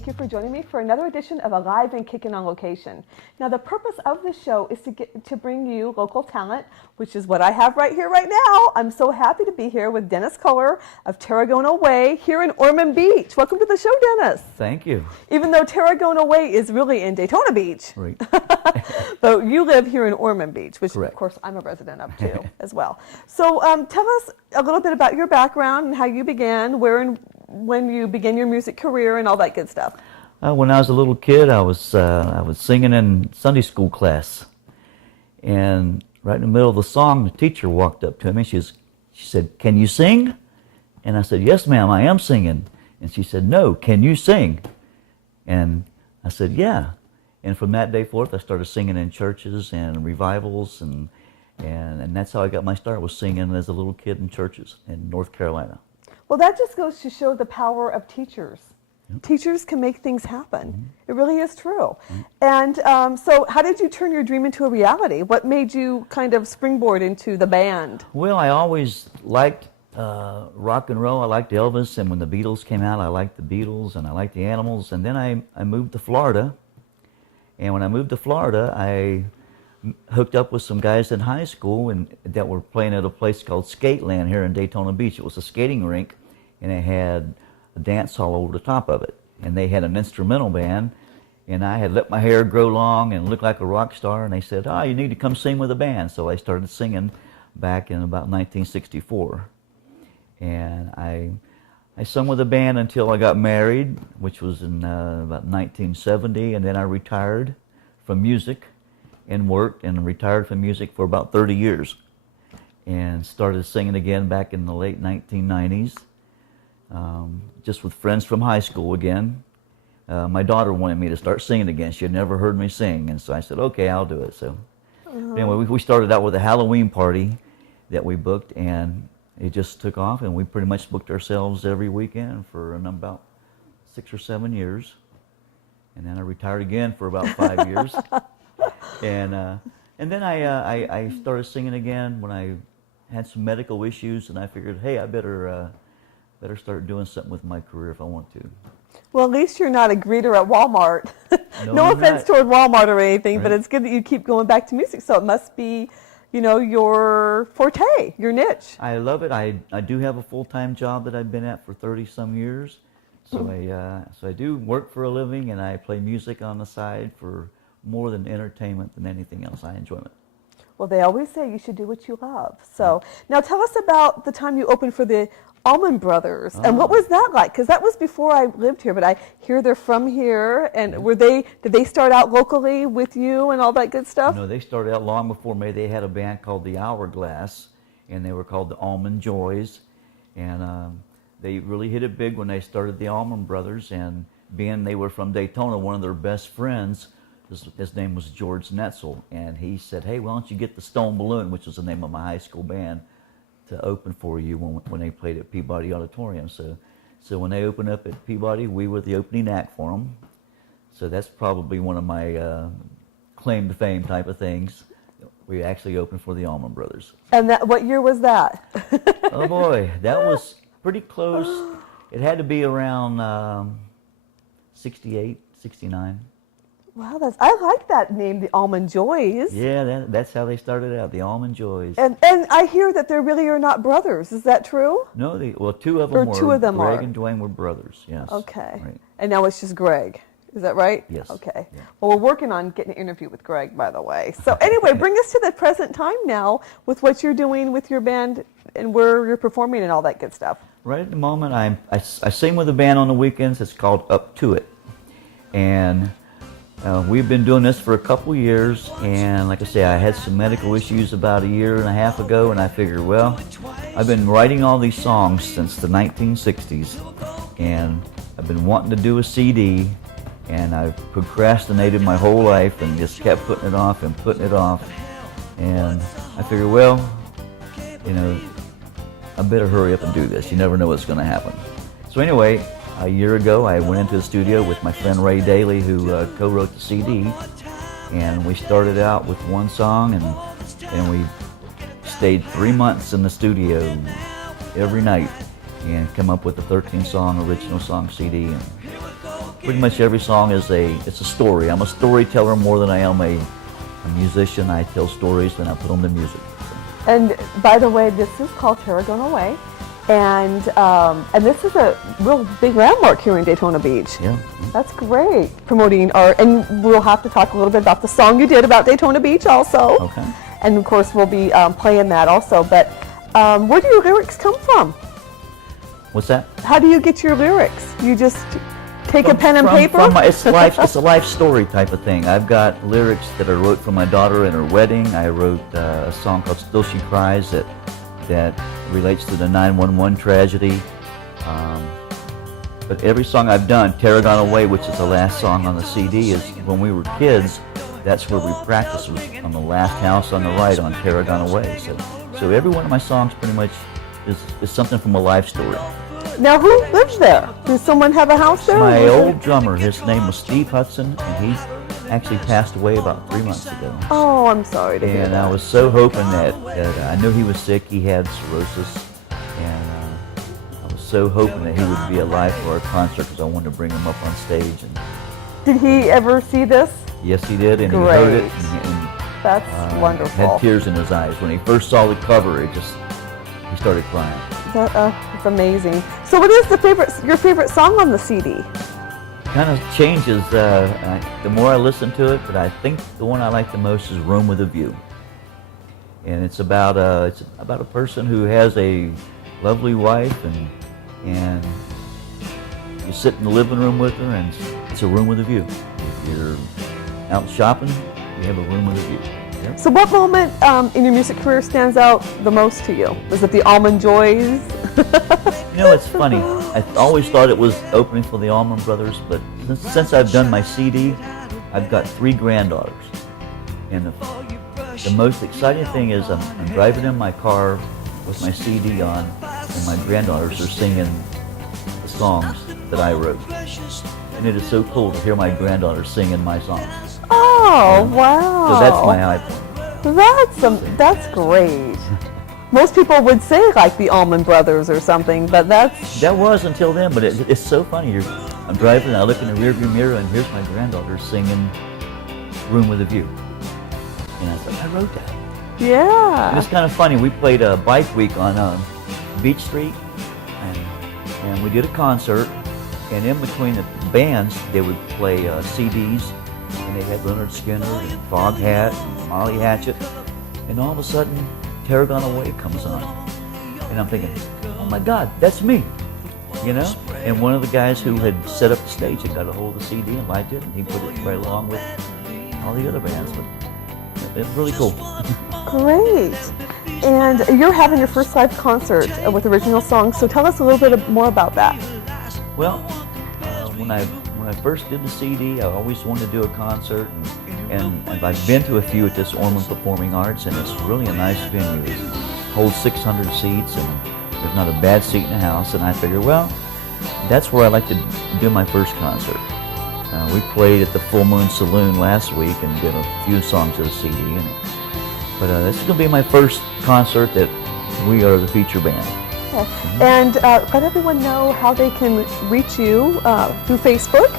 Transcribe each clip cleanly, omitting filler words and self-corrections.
thank you for joining me for another edition of Alive and Kickin' on Location. Now, the purpose of the show is to bring you local talent, which is what I have right here, right now. I'm so happy to be here with Dennis Kohler of Taragona Way here in Ormond Beach. Welcome to the show, Dennis. Thank you. Even though Taragona Way is really in Daytona Beach. Right. But you live here in Ormond Beach, which Correct. of course I'm a resident of too, as well. So tell us a little bit about your background and how you began, where and when you began your music career and all that good stuff. When I was a little kid, I was singing in Sunday school class, and right in the middle of the song, the teacher walked up to me. She said, "Can you sing?" And I said, "Yes, ma'am, I am singing." And she said, "No, can you sing?" And I said, "Yeah." And from that day forth, I started singing in churches and revivals, and that's how I got my start, was singing as a little kid in churches in North Carolina. Well, that just goes to show the power of teachers. Yep. Teachers can make things happen. Mm-hmm. It really is true. Mm-hmm. And so how did you turn your dream into a reality? What made you kind of springboard into the band? Well, I always liked rock and roll. I liked Elvis, and when the Beatles came out, I liked the Beatles, and I liked the Animals. And then I moved to Florida, and when I moved to Florida, I hooked up with some guys in high school and that were playing at a place called Skateland here in Daytona Beach. It was a skating rink, and it had a dance hall over the top of it. And they had an instrumental band, and I had let my hair grow long and look like a rock star, and they said, "Oh, you need to come sing with a band." So I started singing back in about 1964. And I sung with a band until I got married, which was in about 1970, and then I retired from music and worked and retired from music for about 30 years and started singing again back in the late 1990s, just with friends from high school again. My daughter wanted me to start singing again. She had never heard me sing, and so I said, "Okay, I'll do it." So anyway, we started out with a Halloween party that we booked, and it just took off, and we pretty much booked ourselves every weekend for about 6 or 7 years. And then I retired again for about 5 years. And then I started singing again when I had some medical issues, and I figured, hey, I better start doing something with my career if I want to. Well, at least you're not a greeter at Walmart. No I'm offense not. toward Walmart or anything, Right. but it's good that you keep going back to music. So it must be, your forte, your niche. I love it. I do have a full-time job that I've been at for 30-some years. So I do work for a living, and I play music on the side for more than entertainment than anything else. I enjoy it. Well, they always say you should do what you love. So now tell us about the time you opened for the Allman Brothers, and what was that like? Because that was before I lived here, but I hear they're from here. And did they start out locally with you and all that good stuff? No, they started out long before me. They had a band called the Hourglass, and they were called the Allman Joys. And they really hit it big when they started the Allman Brothers. And being they were from Daytona, one of their best friends, his name was George Netzel, and he said, "Hey, why don't you get the Stone Balloon," which was the name of my high school band, to open for you when they played at Peabody Auditorium. So when they opened up at Peabody, we were the opening act for them. So that's probably one of my claim to fame type of things. We actually opened for the Allman Brothers. And what year was that? Oh boy, that was pretty close. It had to be around 68, 69. Wow, I like that name, the Allman Joys. Yeah, that's how they started out, the Allman Joys. And I hear that they really are not brothers. Is that true? No, two of them were. Two of them Greg are. and Dwayne were brothers, yes. Okay. Right. And now it's just Greg. Is that right? Yes. Okay. Yeah. Well, we're working on getting an interview with Greg, by the way. So anyway, bring us to the present time now with what you're doing with your band and where you're performing and all that good stuff. Right at the moment, I sing with a band on the weekends. It's called Up To It. And we've been doing this for a couple years, and like I say, I had some medical issues about 1.5 years ago, and I figured, well, I've been writing all these songs since the 1960s, and I've been wanting to do a CD, and I've procrastinated my whole life and just kept putting it off and putting it off, and I figured, well, I better hurry up and do this. You never know what's going to happen. So anyway, 1 year ago, I went into the studio with my friend Ray Daly, who co-wrote the CD, and we started out with one song, and we stayed 3 months in the studio every night and come up with a 13-song original song CD. pretty much every song is it's a story. I'm a storyteller more than I am a musician. I tell stories, then I put them to music. And by the way, this is called Taragona Way, and this is a real big landmark here in Daytona Beach. Yeah. That's great. Promoting art, and we'll have to talk a little bit about the song you did about Daytona Beach also. Okay. And of course, we'll be playing that also. But where do your lyrics come from? What's that? How do you get your lyrics? You just take a pen and paper? It's a life story type of thing. I've got lyrics that I wrote for my daughter in her wedding. I wrote a song called Still She Cries that relates to the 9/11 tragedy. But every song I've done, Taragona Way, which is the last song on the CD, is when we were kids, that's where we practiced, was on the last house on the right on Taragona Way. So every one of my songs pretty much is something from a life story. Now, who lives there? Does someone have a house there? My old drummer, his name was Steve Hudson, and he actually passed away about 3 months ago. Oh, I'm sorry to hear And that. I was so hoping that I knew he was sick. He had cirrhosis, and I was so hoping that he would be alive for our concert because I wanted to bring him up on stage. And Did he ever see this? yes, he did, and he heard it, Great. and That's wonderful. had tears in his eyes when he first saw the cover. He started crying. It's amazing. So, what is your favorite song on the CD? Kind of changes the more I listen to it, but I think the one I like the most is "Room with a View," and it's about a person who has a lovely wife, and you sit in the living room with her, and it's a room with a view. If you're out shopping, you have a room with a view. Yep. So, what moment in your music career stands out the most to you? Was it the Almond Joys? You know, it's funny. I always thought it was opening for the Allman Brothers, but since I've done my CD, I've got 3 granddaughters. And the most exciting thing is I'm driving in my car with my CD on, and my granddaughters are singing the songs that I wrote. And it is so cool to hear my granddaughters singing my songs. Oh, wow. So that's my high point. That's great. Most people would say like the Allman Brothers or something, but That was until then, but it's so funny. I'm driving, and I look in the rearview mirror, and here's my granddaughter singing "Room with a View," and I said, "I wrote that." And yeah. it's kind of funny. We played a bike week on Beach Street, and we did a concert, and in between the bands, they would play CDs, and they had Leonard Skinner and Foghat and Molly Hatchet, and all of a sudden, Taragona Way comes on, and I'm thinking, oh my God, that's me, you know? And one of the guys who had set up the stage had got a hold of the CD and liked it, and he put it right along with all the other bands. But it's really cool. Great. And you're having your first live concert with original songs, so tell us a little bit more about that. Well, when I first did the CD, I always wanted to do a concert, and I've been to a few at this Ormond Performing Arts, and it's really a nice venue. It holds 600 seats, and there's not a bad seat in the house, and I figured, well, that's where I like to do my first concert. We played at the Full Moon Saloon last week and did a few songs of the CD, but this is going to be my first concert that we are the feature band. Yeah. And let everyone know how they can reach you through Facebook.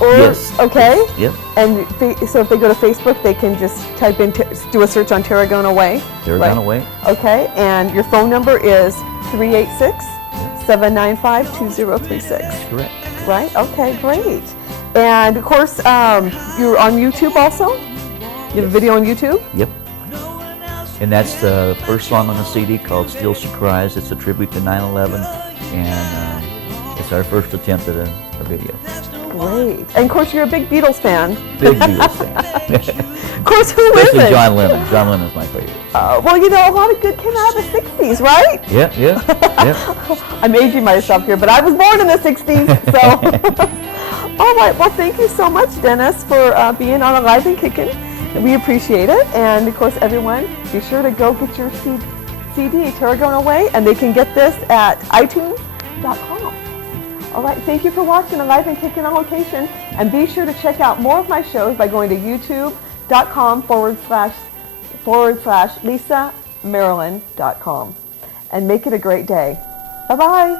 Yes. Okay. Yep. And so if they go to Facebook, they can just type in, do a search on Taragona Way. Taragona Way. Okay. And your phone number is 386-795-2036. Correct. Right? Okay, great. And of course, you're on YouTube also? You have a video on YouTube? Yep. And that's the first song on the CD called Still She Cries. It's a tribute to 9/11, and it's our first attempt at a video. Great. And of course, you're a big Beatles fan. Big Beatles fan. Of course, who Especially isn't? John Lennon. John Lennon's my favorite. Well, you know, a lot of good came out of the 60s, right? Yeah. I'm aging myself here, but I was born in the 60s, so. All right, well, thank you so much, Dennis, for being on Alive and Kickin'. We appreciate it. And, of course, everyone, be sure to go get your CD, Taragona Way, and they can get this at iTunes.com. All right, thank you for watching Alive and Kickin' on Location. And be sure to check out more of my shows by going to youtube.com/LisaMaryland.com. And make it a great day. Bye-bye.